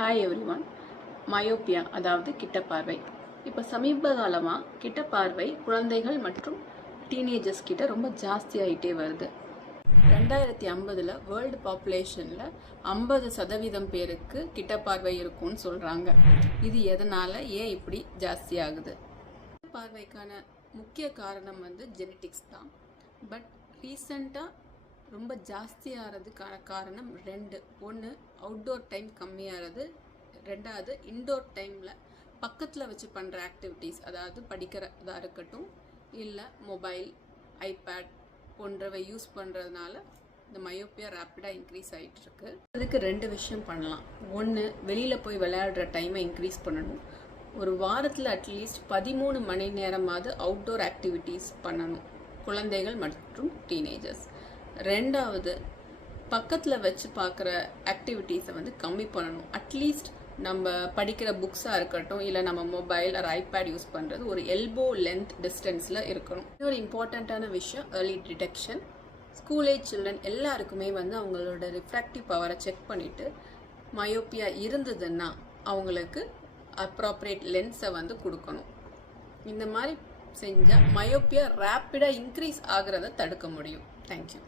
Hi everyone. Myopia அதாவது கிட்ட பார்வை. இப்போ சமீப காலமாக கிட்ட பார்வை குழந்தைகள் மற்றும் டீனேஜர்ஸ் கிட்ட ரொம்ப ஜாஸ்தி ஆகிட்டே வருது. 2050 வேர்ல்டு பாப்புலேஷனில் 50% பேருக்கு கிட்ட பார்வை இருக்கும்னு சொல்கிறாங்க. இது எதனால் ஏன் இப்படி ஜாஸ்தி ஆகுது? பார்வைக்கான முக்கிய காரணம் ஜெனட்டிக்ஸ் தான். பட் ரீசண்டாக ரொம்ப ஜாஸ்தி ஆகிறதுக்கான காரணம் ரெண்டு. ஒன்று, அவுட்டோர் டைம் கம்மியாகிறது. ரெண்டாவது, இன்டோர் டைமில் பக்கத்தில் வச்சு பண்ணுற ஆக்டிவிட்டீஸ், அதாவது படிக்கிறதா இருக்கட்டும் இல்லை மொபைல், ஐபேட் போன்றவை யூஸ் பண்ணுறதுனால இந்த மயோப்பியா ரேப்பிடாக இன்க்ரீஸ் ஆகிட்டு இருக்கு. அதுக்கு ரெண்டு விஷயம் பண்ணலாம். ஒன்று, வெளியில் போய் விளையாடுற டைமை இன்க்ரீஸ் பண்ணணும். ஒரு வாரத்தில் அட்லீஸ்ட் 13 மணி நேரமாவது அவுட்டோர் ஆக்டிவிட்டீஸ் பண்ணணும் குழந்தைகள் மற்றும் டீனேஜர்ஸ். ரெண்டாவது, பக்கத்தில் வச்சு பார்க்குற ஆக்டிவிட்டீஸை கம்மி பண்ணணும். அட்லீஸ்ட் நம்ம படிக்கிற புக்ஸாக இருக்கட்டும் இல்லை நம்ம மொபைல் ஆர் ஐபேட் யூஸ் பண்ணுறது ஒரு எல்போ லென்த் டிஸ்டன்ஸில் இருக்கணும். இன்னொரு இம்பார்ட்டண்ட்டான விஷயம், early detection. School age children எல்லாருக்குமே அவங்களோட ரிஃப்ராக்டிவ் பவரை செக் பண்ணிவிட்டு மயோப்பியா இருந்ததுன்னா அவங்களுக்கு அப்ராப்ரியேட் லென்ஸை கொடுக்கணும். இந்த மாதிரி செஞ்சால் மயோப்பியா ரேப்பிடாக இன்க்ரீஸ் ஆகிறத தடுக்க முடியும். தேங்க்யூ.